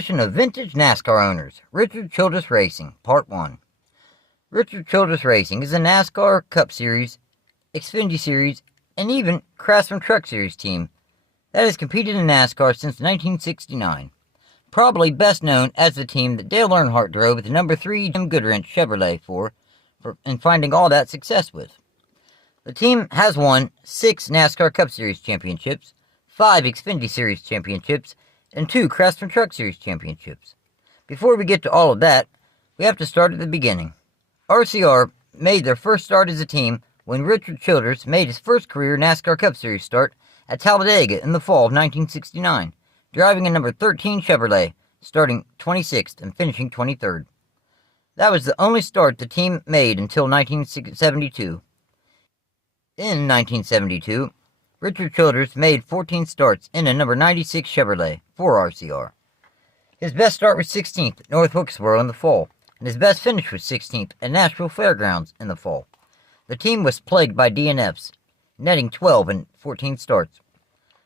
edition of Vintage NASCAR Owners, Richard Childress Racing, Part 1. Richard Childress Racing is a NASCAR Cup Series, Xfinity Series, and even Craftsman Truck Series team that has competed in NASCAR since 1969. Probably best known as the team that Dale Earnhardt drove at the number 3 Jim Goodwrench Chevrolet for and finding all that success with. The team has won 6 NASCAR Cup Series championships, 5 Xfinity Series championships, and 2 Craftsman Truck Series championships. Before we get to all of that, we have to start at the beginning. RCR made their first start as a team when Richard Childress made his first career NASCAR Cup Series start at Talladega in the fall of 1969, driving a number 13 Chevrolet, starting 26th and finishing 23rd. That was the only start the team made until 1972. In 1972, Richard Childress made 14 starts in a number 96 Chevrolet for RCR. His best start was 16th at North Wilkesboro in the fall, and his best finish was 16th at Nashville Fairgrounds in the fall. The team was plagued by DNFs, netting 12 and 14 starts.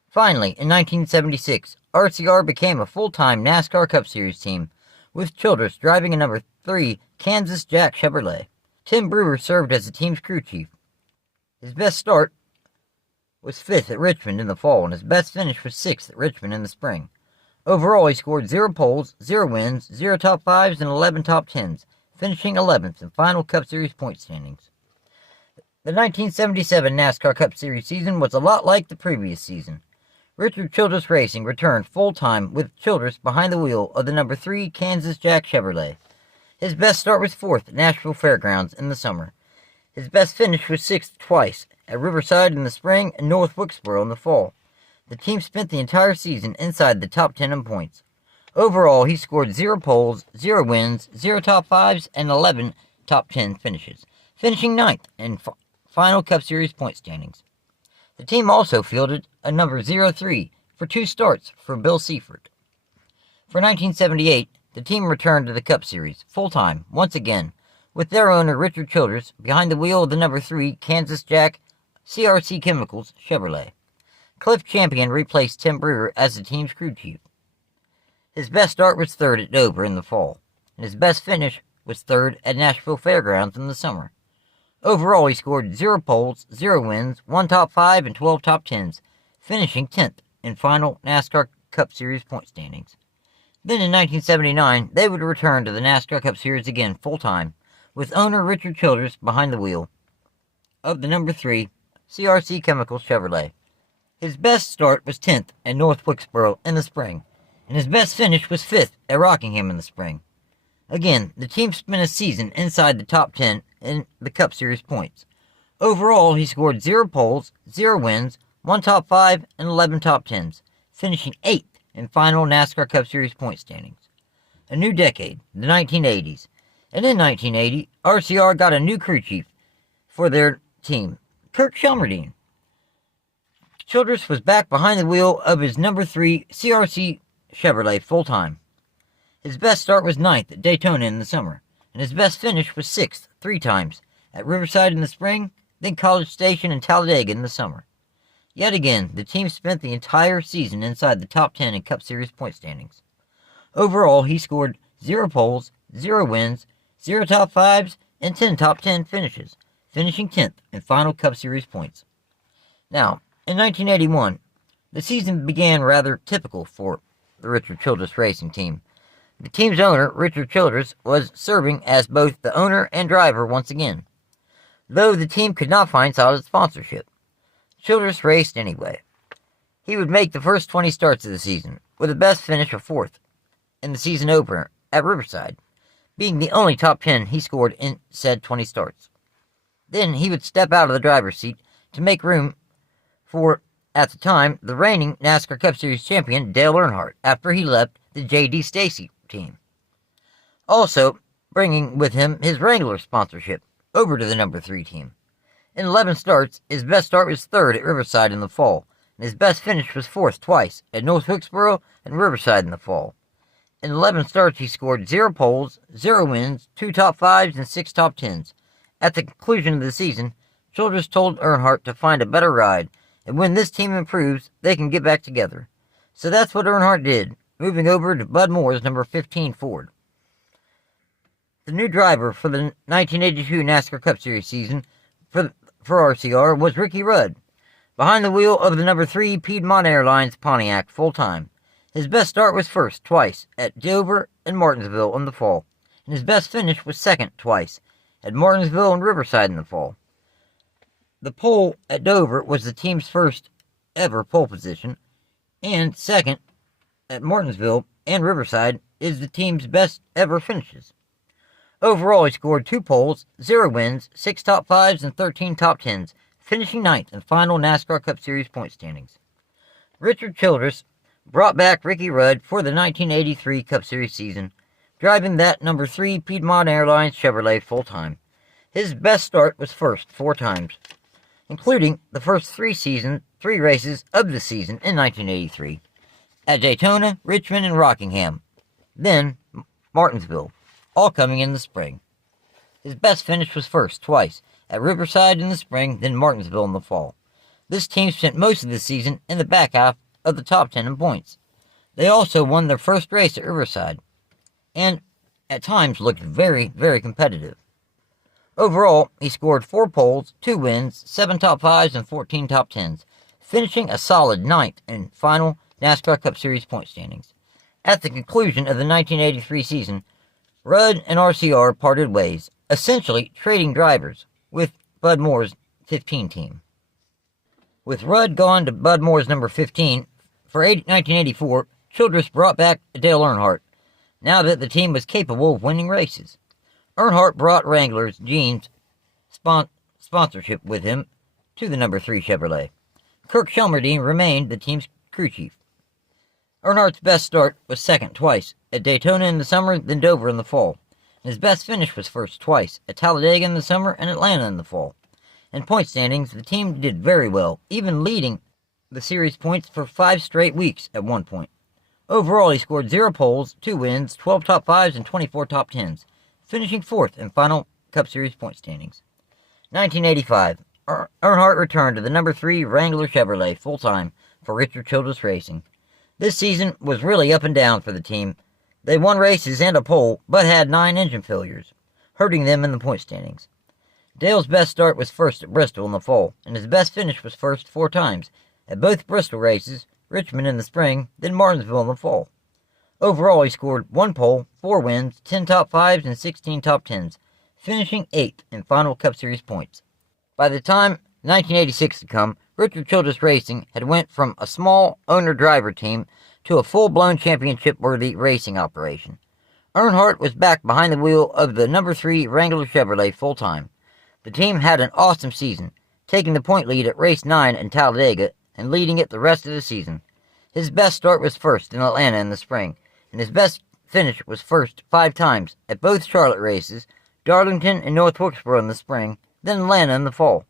Finally, in 1976, RCR became a full-time NASCAR Cup Series team, with Childress driving a number 3 Kansas Jack Chevrolet. Tim Brewer served as the team's crew chief. His best start was 5th at Richmond in the fall, and his best finish was 6th at Richmond in the spring. Overall, he scored 0 poles, 0 wins, 0 top 5s, and 11 top 10s, finishing 11th in final Cup Series point standings. The 1977 NASCAR Cup Series season was a lot like the previous season. Richard Childress Racing returned full-time with Childress behind the wheel of the number 3 Kansas Jack Chevrolet. His best start was 4th at Nashville Fairgrounds in the summer. His best finish was 6th twice, at Riverside in the spring and North Wilkesboro in the fall. The team spent the entire season inside the top 10 in points. Overall, he scored 0 poles, 0 wins, 0 top 5s, and 11 top 10 finishes, finishing 9th in final Cup Series point standings. The team also fielded a number 03 for 2 starts for Bill Seifert. For 1978, the team returned to the Cup Series full-time once again, with their owner Richard Childress behind the wheel of the number 3 Kansas Jack CRC Chemicals Chevrolet. Cliff Champion replaced Tim Brewer as the team's crew chief. His best start was 3rd at Dover in the fall, and his best finish was 3rd at Nashville Fairgrounds in the summer. Overall, he scored 0 poles, 0 wins, 1 top 5, and 12 top 10s, finishing 10th in final NASCAR Cup Series point standings. Then in 1979, they would return to the NASCAR Cup Series again full-time, with owner Richard Childress behind the wheel of the number 3 CRC Chemicals Chevrolet. His best start was 10th at North Wilkesboro in the spring, and his best finish was 5th at Rockingham in the spring. Again, the team spent a season inside the top 10 in the Cup Series points. Overall, he scored 0 poles, 0 wins, 1 top 5, and 11 top 10s, finishing 8th in final NASCAR Cup Series point standings. A new decade, the 1980s, and in 1980, RCR got a new crew chief for their team, Kirk Shelmerdine. Childress was back behind the wheel of his number 3 CRC Chevrolet full-time. His best start was 9th at Daytona in the summer, and his best finish was 6th 3 times, at Riverside in the spring, then College Station and Talladega in the summer. Yet again, the team spent the entire season inside the top 10 in Cup Series point standings. Overall, he scored 0 poles, 0 wins, 0 top 5s, and 10 top 10 finishes, finishing 10th in final Cup Series points. Now, in 1981, the season began rather typical for the Richard Childress Racing team. The team's owner, Richard Childress, was serving as both the owner and driver once again, though the team could not find solid sponsorship. Childress raced anyway. He would make the first 20 starts of the season, with a best finish of 4th in the season opener at Riverside, being the only top 10 he scored in said 20 starts. Then he would step out of the driver's seat to make room for, at the time, the reigning NASCAR Cup Series champion Dale Earnhardt after he left the J.D. Stacy team. Also, bringing with him his Wrangler sponsorship over to the number 3 team. In 11 starts, his best start was 3rd at Riverside in the fall, and his best finish was 4th twice at North Wilkesboro and Riverside in the fall. In 11 starts, he scored 0 poles, 0 wins, 2 top 5s, and 6 top 10s. At the conclusion of the season, Childress told Earnhardt to find a better ride, and when this team improves, they can get back together. So that's what Earnhardt did, moving over to Bud Moore's number 15 Ford. The new driver for the 1982 NASCAR Cup Series season for RCR was Ricky Rudd, behind the wheel of the number 3 Piedmont Airlines Pontiac full-time. His best start was first twice at Dover and Martinsville in the fall, and his best finish was second twice at Martinsville and Riverside in the fall. The pole at Dover was the team's first ever pole position, and second at Martinsville and Riverside is the team's best ever finishes. Overall, he scored 2 poles, 0 wins, 6 top 5s, and 13 top 10s, finishing 9th in final NASCAR Cup Series point standings. Richard Childress brought back Ricky Rudd for the 1983 Cup Series season, driving that number 3 Piedmont Airlines Chevrolet full-time. His best start was first 4 times, including the first 3 races of the season in 1983, at Daytona, Richmond, and Rockingham, then Martinsville, all coming in the spring. His best finish was first twice, at Riverside in the spring, then Martinsville in the fall. This team spent most of the season in the back half of the top 10 in points. They also won their first race at Riverside, and at times looked very, very competitive. Overall, he scored 4 poles, 2 wins, 7 top 5s, and 14 top 10s, finishing a solid 9th in final NASCAR Cup Series point standings. At the conclusion of the 1983 season, Rudd and RCR parted ways, essentially trading drivers with Bud Moore's 15 team. With Rudd gone to Bud Moore's number 15, for 1984, Childress brought back Dale Earnhardt, now that the team was capable of winning races. Earnhardt brought Wrangler's jeans sponsorship with him to the number 3 Chevrolet. Kirk Shelmerdine remained the team's crew chief. Earnhardt's best start was second twice, at Daytona in the summer, then Dover in the fall. And his best finish was first twice, at Talladega in the summer and Atlanta in the fall. In point standings, the team did very well, even leading the series points for 5 straight weeks at one point. Overall, he scored 0 poles, 2 wins, 12 top 5s, and 24 top 10s, finishing 4th in final Cup Series point standings. 1985, Earnhardt returned to the number 3 Wrangler Chevrolet full-time for Richard Childress Racing. This season was really up and down for the team. They won races and a pole, but had 9 engine failures, hurting them in the point standings. Dale's best start was first at Bristol in the fall, and his best finish was first 4 times, at both Bristol races, Richmond in the spring, then Martinsville in the fall. Overall, he scored 1 pole, 4 wins, 10 top 5s, and 16 top 10s, finishing 8th in final Cup Series points. By the time 1986 had come, Richard Childress Racing had went from a small owner-driver team to a full-blown championship-worthy racing operation. Earnhardt was back behind the wheel of the number 3 Wrangler Chevrolet full-time. The team had an awesome season, taking the point lead at race 9 in Talladega and leading it the rest of the season. His best start was first in Atlanta in the spring, and his best finish was first 5 times at both Charlotte races, Darlington and North Wilkesboro in the spring, then Atlanta in the fall.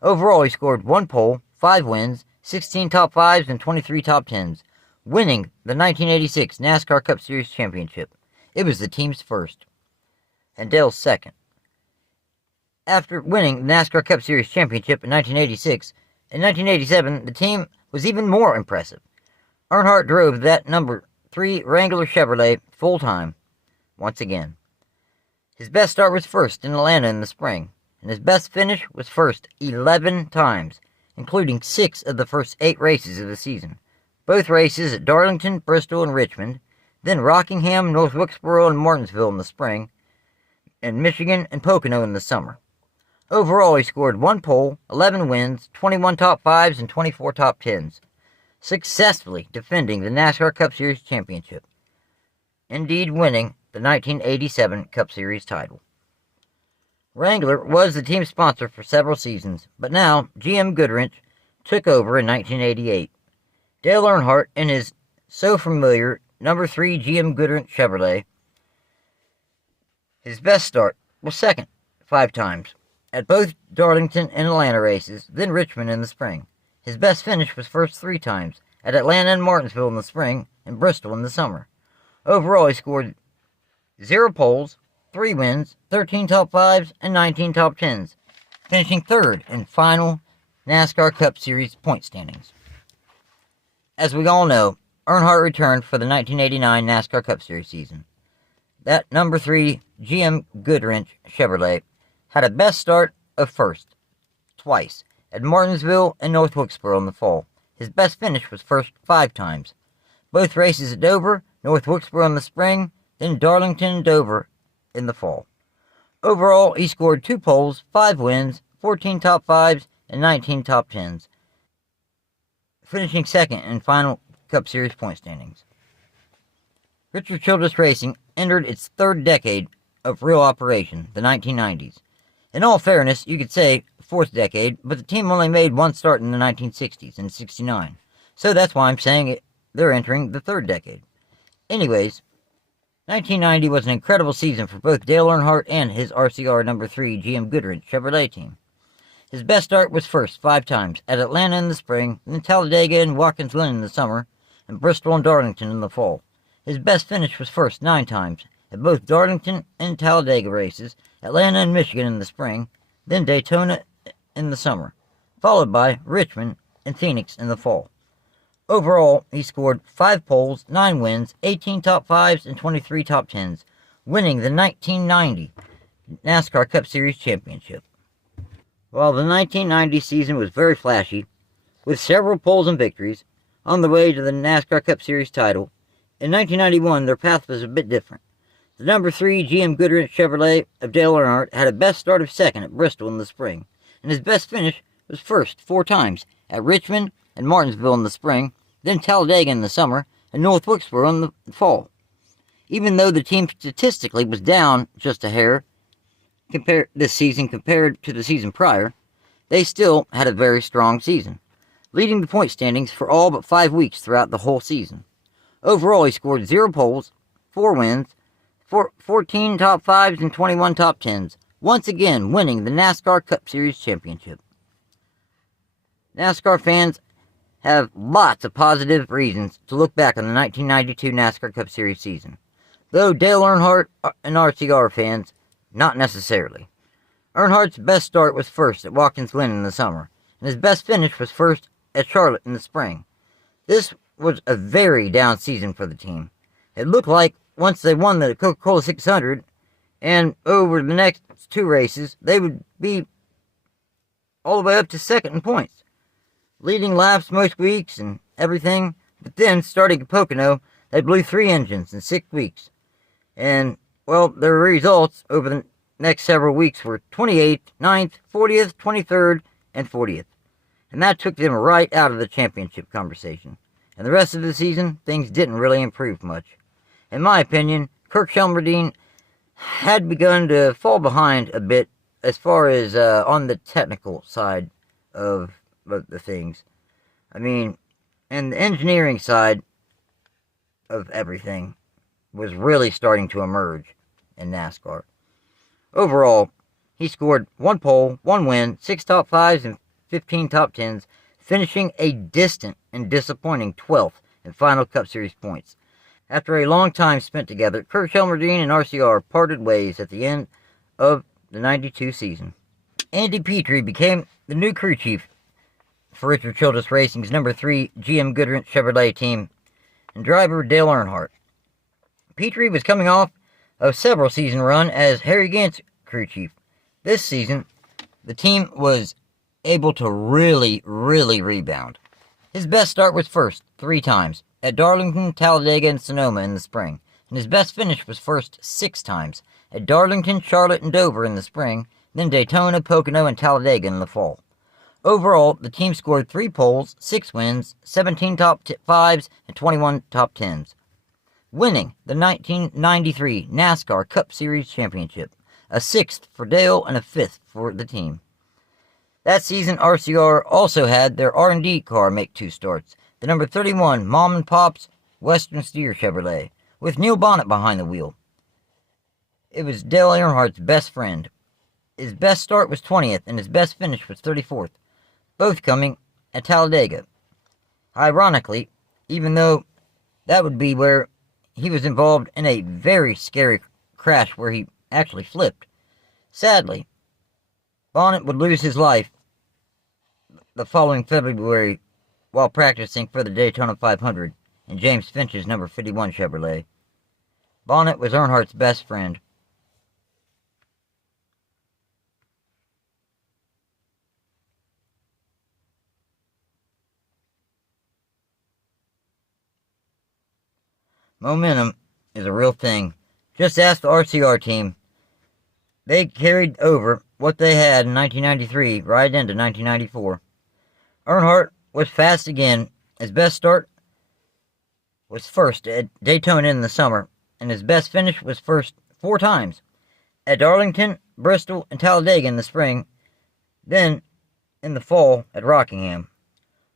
Overall, he scored 1 pole, 5 wins, 16 top 5s, and 23 top 10s, winning the 1986 NASCAR Cup Series championship. It was the team's first, and Dale's second. After winning the NASCAR Cup Series championship in 1986, in 1987, the team was even more impressive. Earnhardt drove that number 3 Wrangler Chevrolet full-time, once again. His best start was first in Atlanta in the spring, and his best finish was first 11 times, including 6 of the first 8 races of the season. Both races at Darlington, Bristol, and Richmond, then Rockingham, North Wilkesboro, and Martinsville in the spring, and Michigan and Pocono in the summer. Overall, he scored 1 pole, 11 wins, 21 top 5s, and 24 top 10s, successfully defending the NASCAR Cup Series championship, indeed winning the 1987 Cup Series title. Wrangler was the team sponsor for several seasons, but now GM Goodwrench took over in 1988. Dale Earnhardt in his so-familiar number 3 GM Goodwrench Chevrolet. His best start was second 5 times, at both Darlington and Atlanta races, then Richmond in the spring. His best finish was first 3 times, at Atlanta and Martinsville in the spring, and Bristol in the summer. Overall, he scored 0 poles, 3 wins, 13 top 5s, and 19 top 10s, finishing 3rd in final NASCAR Cup Series point standings. As we all know, Earnhardt returned for the 1989 NASCAR Cup Series season. That number 3 GM Goodwrench Chevrolet had a best start of first, twice, at Martinsville and North Wilkesboro in the fall. His best finish was first 5 times. Both races at Dover, North Wilkesboro in the spring, then Darlington and Dover in the fall. Overall, he scored 2 poles, 5 wins, 14 top 5s, and 19 top 10s, finishing second in final Cup Series point standings. Richard Childress Racing entered its 3rd decade of real operation, the 1990s. In all fairness, you could say 4th decade, but the team only made one start in the 1960s, in '69. So that's why I'm saying they're entering the 3rd decade. Anyways, 1990 was an incredible season for both Dale Earnhardt and his RCR number 3 GM Goodwrench Chevrolet team. His best start was first 5 times, at Atlanta in the spring, then Talladega and Watkins Glen in the summer, and Bristol and Darlington in the fall. His best finish was first 9 times, at both Darlington and Talladega races, Atlanta and Michigan in the spring, then Daytona in the summer, followed by Richmond and Phoenix in the fall. Overall, he scored 5 poles, 9 wins, 18 top 5s, and 23 top 10s, winning the 1990 NASCAR Cup Series championship. While the 1990 season was very flashy, with several poles and victories, on the way to the NASCAR Cup Series title, in 1991 their path was a bit different. The number 3 GM Goodwrench Chevrolet of Dale Earnhardt had a best start of second at Bristol in the spring, and his best finish was first 4 times, at Richmond and Martinsville in the spring, then Talladega in the summer, and North Wilkesboro in the fall. Even though the team statistically was down just a hair this season compared to the season prior, they still had a very strong season, leading the point standings for all but 5 weeks throughout the whole season. Overall, he scored 0 poles, 4 wins, 14 top 5s, and 21 top 10s, once again winning the NASCAR Cup Series championship. NASCAR fans have lots of positive reasons to look back on the 1992 NASCAR Cup Series season, though Dale Earnhardt and RCR fans, not necessarily. Earnhardt's best start was first at Watkins Glen in the summer, and his best finish was first at Charlotte in the spring. This was a very down season for the team. It looked like once they won the Coca-Cola 600, and over the next 2 races, they would be all the way up to second in points, leading laps most weeks and everything. But then, starting at Pocono, they blew 3 engines in 6 weeks. And, well, their results over the next several weeks were 28th, 9th, 40th, 23rd, and 40th. And that took them right out of the championship conversation. And the rest of the season, things didn't really improve much. In my opinion, Kirk Shelmerdine had begun to fall behind a bit as far as on the technical side of the things. I mean, and the engineering side of everything was really starting to emerge in NASCAR. Overall, he scored 1 pole, 1 win, 6 top 5s, and 15 top 10s, finishing a distant and disappointing 12th in final Cup Series points. After a long time spent together, Kirk Shelmerdine and RCR parted ways at the end of the 92 season. Andy Petrie became the new crew chief for Richard Childress Racing's number 3 GM Goodwrench Chevrolet team and driver Dale Earnhardt. Petrie was coming off a several season run as Harry Gant's crew chief. This season, the team was able to really rebound. His best start was first 3 times, at Darlington, Talladega, and Sonoma in the spring, and his best finish was first 6 times, at Darlington, Charlotte, and Dover in the spring, then Daytona, Pocono, and Talladega in the fall. Overall, the team scored 3 poles, 6 wins, 17 top 5s, and 21 top 10s, winning the 1993 NASCAR Cup Series championship, a 6th for Dale and a 5th for the team. That season, RCR also had their R&D car make 2 starts, the number 31 Mom and Pop's Western Steer Chevrolet, with Neil Bonnet behind the wheel. It was Dale Earnhardt's best friend. His best start was 20th, and his best finish was 34th, both coming at Talladega. Ironically, even though that would be where he was involved in a very scary crash where he actually flipped. Sadly, Bonnet would lose his life the following February while practicing for the Daytona 500 and James Finch's number 51 Chevrolet. Bonnet was Earnhardt's best friend. Momentum is a real thing. Just ask the RCR team. They carried over what they had in 1993 right into 1994. Earnhardt was fast again. His best start was first at Daytona in the summer, and his best finish was first 4 times at Darlington, Bristol, and Talladega in the spring, then in the fall at Rockingham.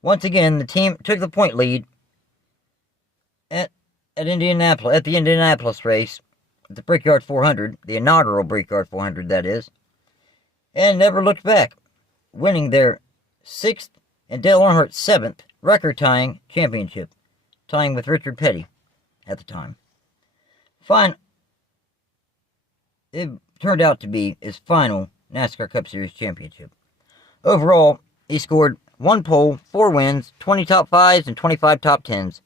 Once again, the team took the point lead at the Indianapolis race, the Brickyard 400, the inaugural Brickyard 400, that is, and never looked back, winning their 6th and Dale Earnhardt's 7th record-tying championship, tying with Richard Petty at the time. It turned out to be his final NASCAR Cup Series championship. Overall, he scored 1 pole, 4 wins, 20 top 5s, and 25 top 10s.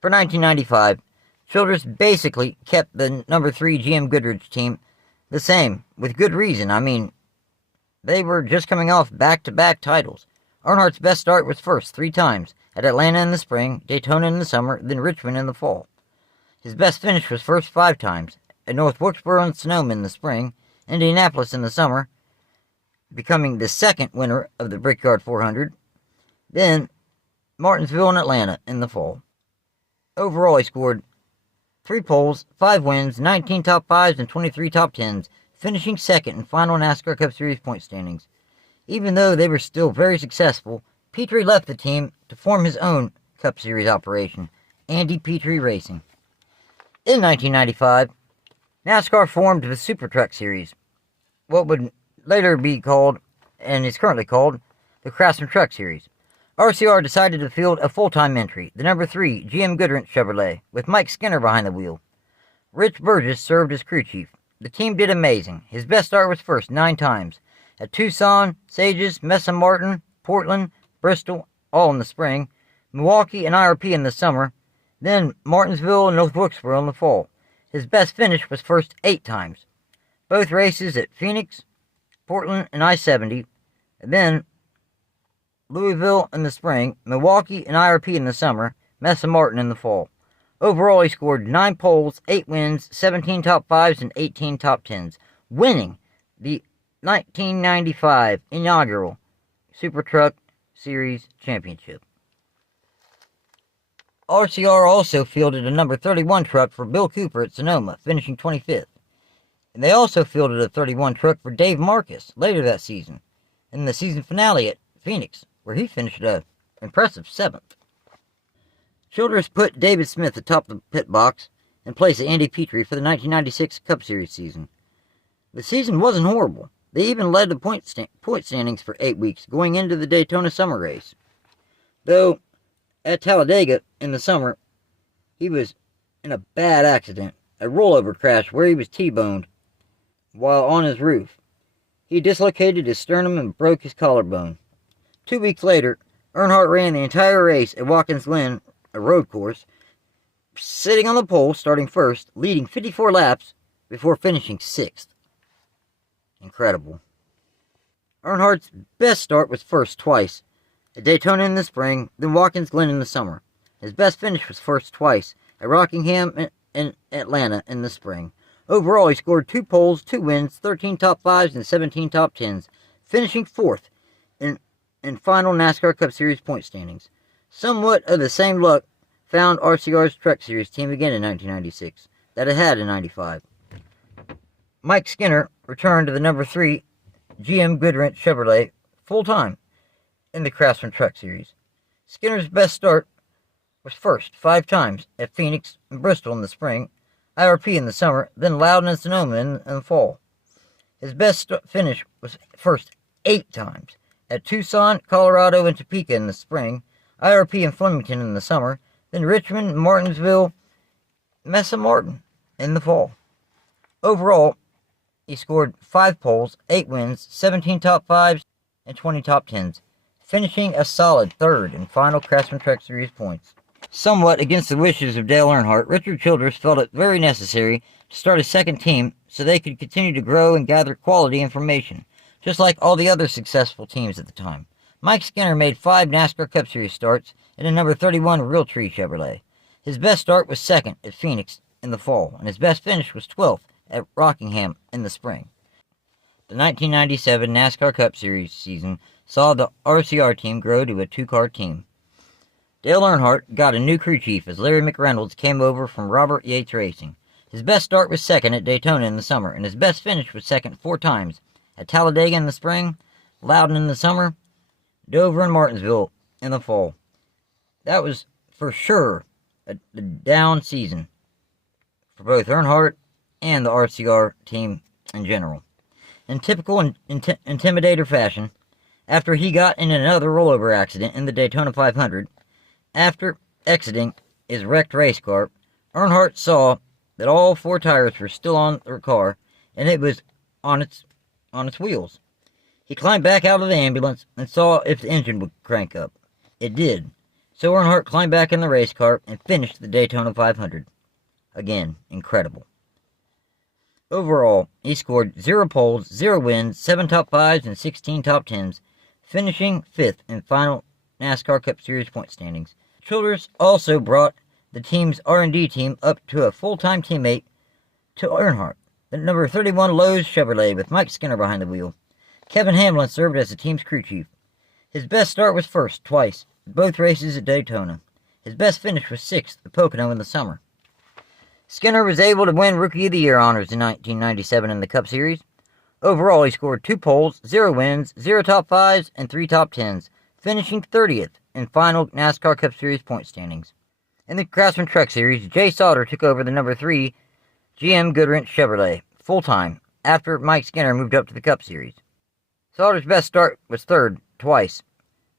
For 1995, Childress basically kept the number 3 GM Goodrich team the same, with good reason. I mean, they were just coming off back-to-back titles. Earnhardt's best start was first 3 times, at Atlanta in the spring, Daytona in the summer, then Richmond in the fall. His best finish was first 5 times, at North Wilkesboro and Sonoma in the spring, Indianapolis in the summer, becoming the 2nd winner of the Brickyard 400, then Martinsville and Atlanta in the fall. Overall, he scored 3 poles, 5 wins, 19 top 5s, and 23 top 10s, finishing 2nd in final NASCAR Cup Series point standings. Even though they were still very successful, Petrie left the team to form his own Cup Series operation, Andy Petrie Racing. In 1995, NASCAR formed the Super Truck Series, what would later be called, and is currently called, the Craftsman Truck Series. RCR decided to field a full-time entry, the number 3 GM Goodrich Chevrolet, with Mike Skinner behind the wheel. Rich Burgess served as crew chief. The team did amazing. His best start was first 9 times, at Tucson, Sages, Mesa Martin, Portland, Bristol, all in the spring, Milwaukee and IRP in the summer, then Martinsville and North Wilkesboro in the fall. His best finish was first 8 times, both races at Phoenix, Portland, and I-70, and then Louisville in the spring, Milwaukee and IRP in the summer, Mesa Martin in the fall. Overall, he scored 9 poles, 8 wins, 17 top 5s, and 18 top 10s, winning the 1995 inaugural Super Truck Series Championship. RCR also fielded a number 31 truck for Bill Cooper at Sonoma, finishing 25th. And they also fielded a 31 truck for Dave Marcus later that season, in the season finale at Phoenix, where he finished an impressive 7th. Childress put David Smith atop the pit box in place of Andy Petrie for the 1996 Cup Series season. The season wasn't horrible. They even led the point standings for 8 weeks going into the Daytona summer race. Though, at Talladega in the summer, he was in a bad accident, a rollover crash where he was T-boned while on his roof. He dislocated his sternum and broke his collarbone. 2 weeks later, Earnhardt ran the entire race at Watkins Glen, a road course, sitting on the pole, starting first, leading 54 laps before finishing 6th. Incredible. Earnhardt's best start was first twice, at Daytona in the spring, then Watkins Glen in the summer. His best finish was first twice, at Rockingham and Atlanta in the spring. Overall, he scored 2 poles, 2 wins, 13 top 5s, and 17 top 10s, finishing 4th in final NASCAR Cup Series point standings. Somewhat of the same luck found RCR's Truck Series team again in 1996 that it had in 95. Mike Skinner returned to the number 3 GM Goodrich Chevrolet full-time in the Craftsman Truck Series. Skinner's best start was first 5 times at Phoenix and Bristol in the spring, IRP in the summer, then Loudon and Sonoma in the fall. His best finish was first 8 times at Tucson, Colorado, and Topeka in the spring, IRP and Flemington in the summer, then Richmond, Martinsville, Mesa Martin in the fall. Overall, he scored 5 poles, 8 wins, 17 top 5s, and 20 top 10s, finishing a solid third in final Craftsman Truck Series points. Somewhat against the wishes of Dale Earnhardt, Richard Childress felt it very necessary to start a second team so they could continue to grow and gather quality information, just like all the other successful teams at the time. Mike Skinner made 5 NASCAR Cup Series starts in a number 31 Realtree Chevrolet. His best start was second at Phoenix in the fall, and his best finish was 12th at Rockingham in the spring. The 1997 NASCAR Cup Series season saw the RCR team grow to a 2-car team. Dale Earnhardt got a new crew chief as Larry McReynolds came over from Robert Yates Racing. His best start was second at Daytona in the summer, and his best finish was second 4 times at Talladega in the spring, Loudon in the summer, Dover and Martinsville in the fall. That was for sure a down season for both Earnhardt and the RCR team in general. In typical Intimidator fashion, after he got in another rollover accident in the Daytona 500, after exiting his wrecked race car, Earnhardt saw that all 4 tires were still on the car and it was on its wheels. He climbed back out of the ambulance and saw if the engine would crank up. It did. So Earnhardt climbed back in the race car and finished the Daytona 500. Again, incredible. Overall, he scored 0 poles, 0 wins, 7 top 5s, and 16 top 10s, finishing 5th in final NASCAR Cup Series point standings. Childress also brought the team's R&D team up to a full-time teammate to Earnhardt, the number 31 Lowe's Chevrolet with Mike Skinner behind the wheel. Kevin Hamlin served as the team's crew chief. His best start was first, twice, at both races at Daytona. His best finish was 6th at Pocono in the summer. Skinner was able to win Rookie of the Year honors in 1997 in the Cup Series. Overall, he scored 2 poles, 0 wins, 0 top 5s, and 3 top 10s, finishing 30th in final NASCAR Cup Series point standings. In the Craftsman Truck Series, Jay Sauter took over the number 3 GM Goodwrench Chevrolet full-time after Mike Skinner moved up to the Cup Series. Sauter's best start was 3rd twice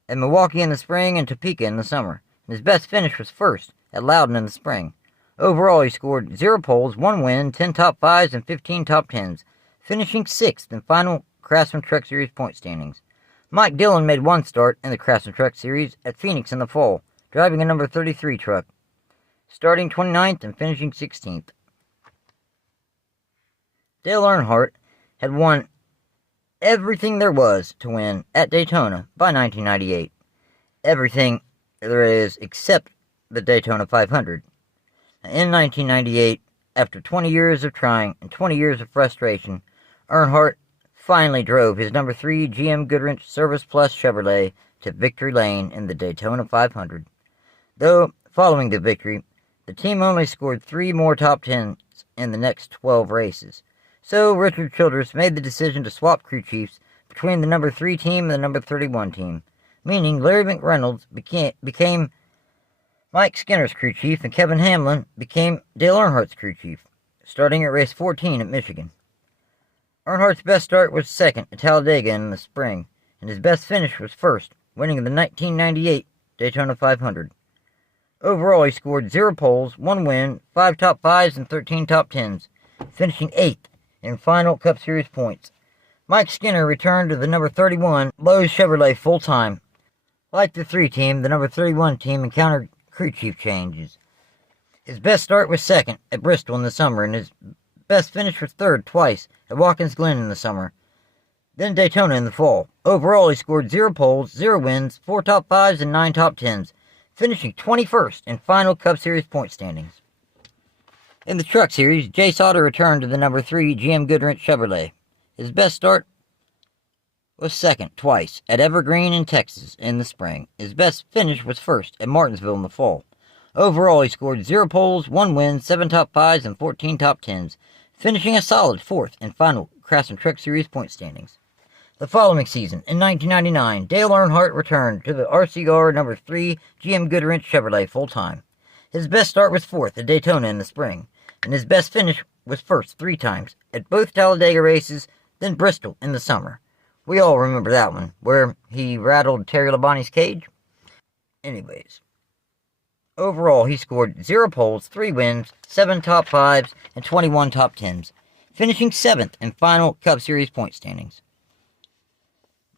at Milwaukee in the spring and Topeka in the summer, and his best finish was 1st at Loudon in the spring. Overall, he scored 0 poles, 1 win, 10 top 5s, and 15 top 10s, finishing 6th in final Craftsman Truck Series point standings. Mike Dillon made 1 start in the Craftsman Truck Series at Phoenix in the fall, driving a number 33 truck, starting 29th and finishing 16th. Dale Earnhardt had won everything there was to win at Daytona by 1998. Everything there is except the Daytona 500. In 1998, after 20 years of trying and 20 years of frustration, Earnhardt finally drove his number 3 GM Goodwrench Service Plus Chevrolet to victory lane in the Daytona 500. Though, following the victory, the team only scored 3 more top 10s in the next 12 races. So Richard Childress made the decision to swap crew chiefs between the number 3 team and the number 31 team, meaning Larry McReynolds became Mike Skinner's crew chief and Kevin Hamlin became Dale Earnhardt's crew chief, starting at race 14 at Michigan. Earnhardt's best start was 2nd at Talladega in the spring, and his best finish was 1st, winning the 1998 Daytona 500. Overall, he scored 0 poles, 1 win, 5 top 5s, and 13 top 10s, finishing 8th in final Cup Series points. Mike Skinner returned to the number 31 Lowe's Chevrolet full-time. Like the 3 team, the number 31 team encountered crew chief changes. His best start was 2nd at Bristol in the summer, and his best finish was 3rd twice at Watkins Glen in the summer, then Daytona in the fall. Overall, he scored 0 poles, 0 wins, 4 top 5s, and 9 top 10s, finishing 21st in final Cup Series point standings. In the Truck Series, Jay Sauter returned to the number 3 GM Goodwrench Chevrolet. His best start was 2nd twice at Evergreen in Texas in the spring. His best finish was 1st at Martinsville in the fall. Overall, he scored 0 poles, 1 win, 7 top 5s, and 14 top 10s, finishing a solid 4th in final Craftsman Truck Series point standings. The following season, in 1999, Dale Earnhardt returned to the RCR number 3 GM Goodwrench Chevrolet full-time. His best start was 4th at Daytona in the spring, and his best finish was 1st 3 times at both Talladega races, then Bristol in the summer. We all remember that one, where he rattled Terry Labonte's cage. Anyways, overall, he scored 0 poles, 3 wins, 7 top 5s, and 21 top 10s, finishing 7th in final Cup Series point standings.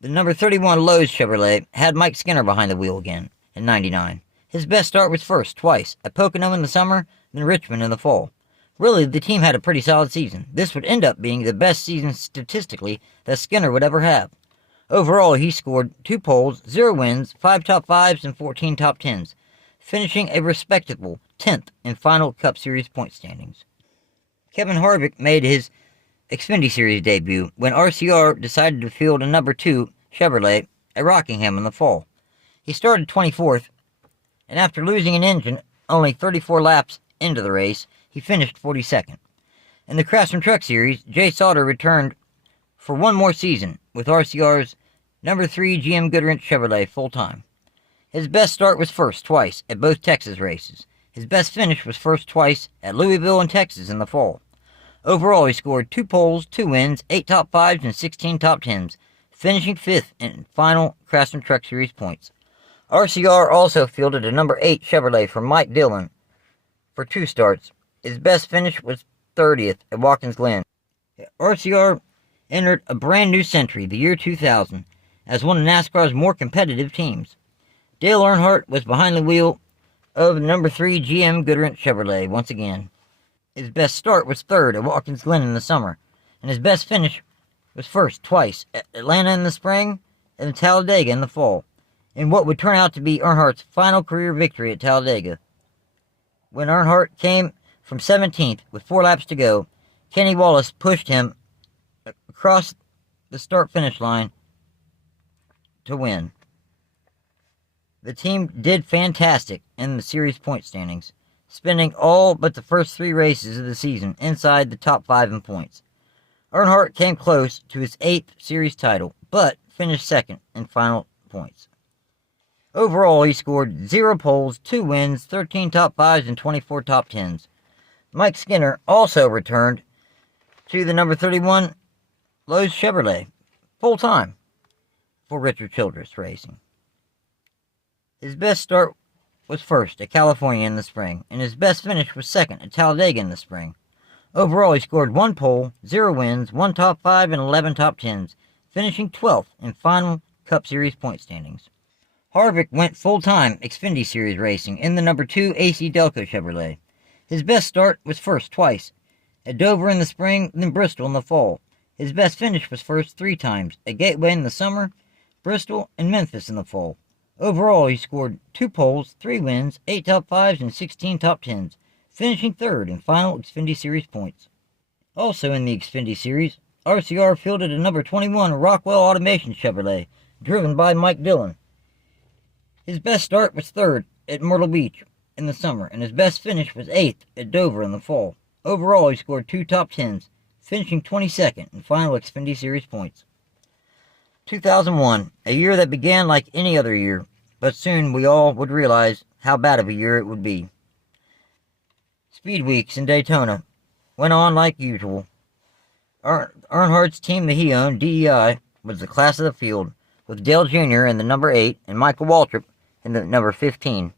The number 31 Lowe's Chevrolet had Mike Skinner behind the wheel again in '99. His best start was first twice, at Pocono in the summer, then Richmond in the fall. Really, the team had a pretty solid season. This would end up being the best season statistically that Skinner would ever have. Overall, he scored 2 poles, 0 wins, 5 top 5s, and 14 top 10s, finishing a respectable 10th in final Cup Series point standings. Kevin Harvick made his Xfinity Series debut when RCR decided to field a number 2 Chevrolet at Rockingham in the fall. He started 24th, and after losing an engine only 34 laps into the race, he finished 42nd. In the Craftsman Truck Series, Jay Sauter returned for one more season with RCR's number 3 GM Goodwrench Chevrolet full-time. His best start was first twice at both Texas races. His best finish was first twice at Louisville and Texas in the fall. Overall, he scored 2 poles, 2 wins, 8 top 5s, and 16 top 10s, finishing 5th in final Craftsman Truck Series points. RCR also fielded a number 8 Chevrolet from Mike Dillon for 2 starts. His best finish was 30th at Watkins Glen. RCR entered a brand new century, the year 2000, as one of NASCAR's more competitive teams. Dale Earnhardt was behind the wheel of the number 3 GM Goodwrench Chevrolet once again. His best start was 3rd at Watkins Glen in the summer, and his best finish was first twice at Atlanta in the spring and Talladega in the fall, in what would turn out to be Earnhardt's final career victory at Talladega. When Earnhardt came from 17th with 4 laps to go, Kenny Wallace pushed him across the start-finish line to win. The team did fantastic in the series point standings, spending all but the first 3 races of the season inside the top 5 in points. Earnhardt came close to his 8th series title, but finished 2nd in final points. Overall, he scored 0 poles, 2 wins, 13 top 5s, and 24 top 10s. Mike Skinner also returned to the number 31 Lowe's Chevrolet full-time for Richard Childress Racing. His best start was first at California in the spring, and his best finish was 2nd at Talladega in the spring. Overall, he scored 1 pole, 0 wins, 1 top 5, and 11 top 10s, finishing 12th in final Cup Series point standings. Harvick went full-time Xfinity Series racing in the number 2 AC Delco Chevrolet. His best start was first twice, at Dover in the spring, then Bristol in the fall. His best finish was first 3 times, at Gateway in the summer, Bristol, and Memphis in the fall. Overall, he scored 2 poles, 3 wins, 8 top 5s, and 16 top 10s, finishing 3rd in final Xfinity Series points. Also in the Xfinity Series, RCR fielded a number 21 Rockwell Automation Chevrolet, driven by Mike Dillon. His best start was 3rd at Myrtle Beach in the summer, and his best finish was 8th at Dover in the fall. Overall, he scored 2 top 10s, finishing 22nd in final Xfinity Series points. 2001, a year that began like any other year, but soon we all would realize how bad of a year it would be. Speed weeks in Daytona went on like usual. Earnhardt's team that he owned, DEI, was the class of the field, with Dale Jr. in the number 8 and Michael Waltrip in the number 15.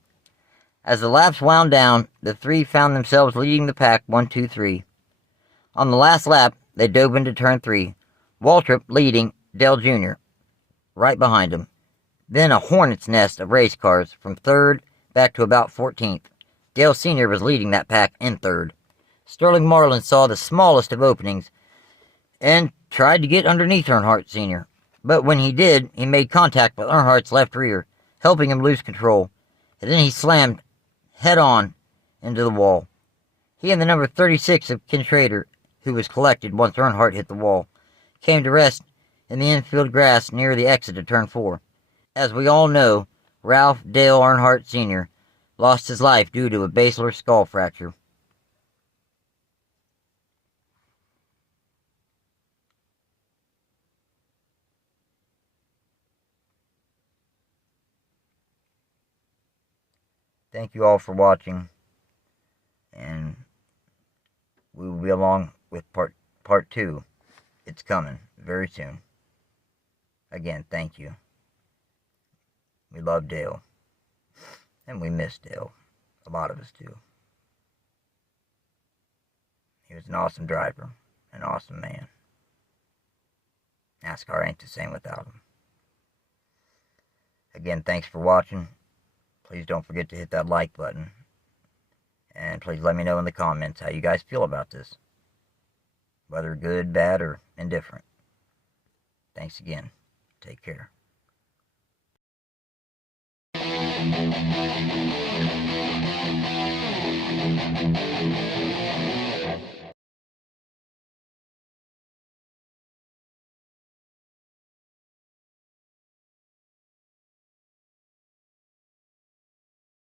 As the laps wound down, the 3 found themselves leading the pack 1, 2, 3. On the last lap, they dove into turn 3, Waltrip leading Dale Jr. right behind him. Then a hornet's nest of race cars from 3rd back to about 14th. Dale Sr. was leading that pack in 3rd. Sterling Marlin saw the smallest of openings and tried to get underneath Earnhardt Sr. But when he did, he made contact with Earnhardt's left rear, helping him lose control, and then he slammed head-on into the wall. He and the number 36 of Ken Schrader, who was collected once Earnhardt hit the wall, came to rest in the infield grass near the exit of turn 4. As we all know, Ralph Dale Earnhardt Sr. lost his life due to a basilar skull fracture. Thank you all for watching, and we will be along with part 2. It's coming very soon. Again, thank you. We love Dale, and we miss Dale. A lot of us do. He was an awesome driver, an awesome man. NASCAR ain't the same without him. Again, thanks for watching. Please don't forget to hit that like button. And please let me know in the comments how you guys feel about this. Whether good, bad, or indifferent. Thanks again. Take care.